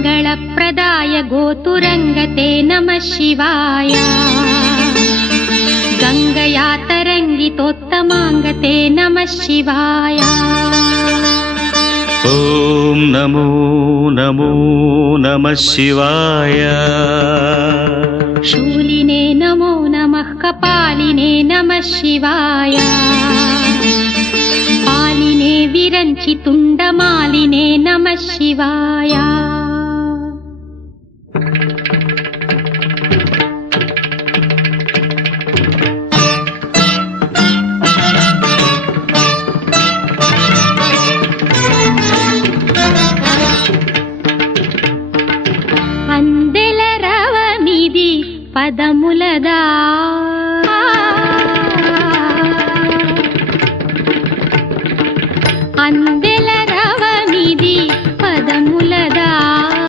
ಮಂಗಳಪ್ರದಾಯ ಗೋತುರಂಗತೆ ನಮಃ ಶಿವಾಯ ಗಂಗಯಾ ತರಂಗಿತೋತ್ತಮಾಂಗತೆ ನಮಃ ಶಿವಾಯ ಓಂ ನಮೋ ನಮೋ ನಮಃ ಶಿವಾಯ ಶೂಲಿನೇ ನಮೋ ನಮಃ ಕಪಾಲಿನೇ ನಮಃ ಶಿವಾಯ ಪಾಲಿನೇ ವಿರಂಚಿ ತುಂಡಮಾಲಿನೇ ನಮಃ ಶಿವಾಯ అందెలరవమిది పదములదా అందే